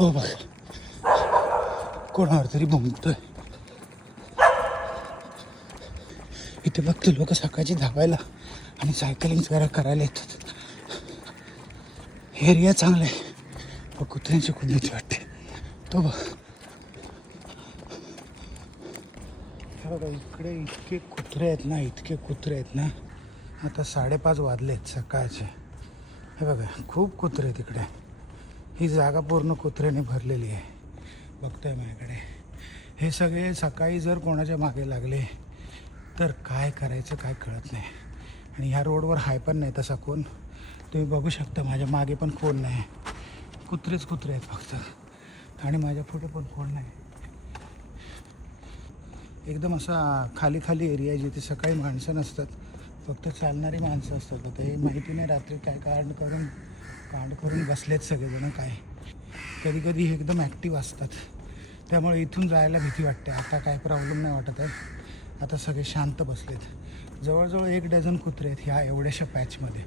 तो बघा कोणावर तरी भुंकतोय. इथे फक्त लोक सकाळची धावायला आणि सायकलिंग करायला येतात. एरिया चांगला आहे पण कुत्र्यांची खूप भीती वाटते. तो बघ बघा इकडे इतके कुत्रे आहेत ना, इतके कुत्रे आहेत ना. आता 5:30 वाजलेत सकाळचे. हे बघा खूप कुत्रे आहेत इकडे. ही जागा पूर्ण कुत्र्याने भरलेली आहे. बघतोय माझ्याकडे. हे सगळे सकाळी जर कोणाच्या मागे लागले तर काय करायचं काय कळत नाही. आणि ह्या रोडवर हाय पण नाही तसा कोण. तुम्ही बघू शकता माझ्या मागे पण कोण नाही. कुत्रेच कुत्रे आहेत फक्त. आणि माझ्या पुढे पण कोण नाही. एकदम असा खाली खाली एरिया आहे जिथे सकाळी माणसं नसतात, फक्त चालणारी माणसं असतात. आता हे माहिती नाही रात्री काय कांड करून बसलेत सगळेजण. काय कधी कधी हे एकदम ॲक्टिव्ह असतात. त्यामुळे इथून जायला भीती वाटते. आता काय प्रॉब्लेम नाही वाटत आहे. आता सगळे शांत बसलेत. जवळजवळ 1 डझन कुत्रे आहेत ह्या एवढ्याशा पॅचमध्ये.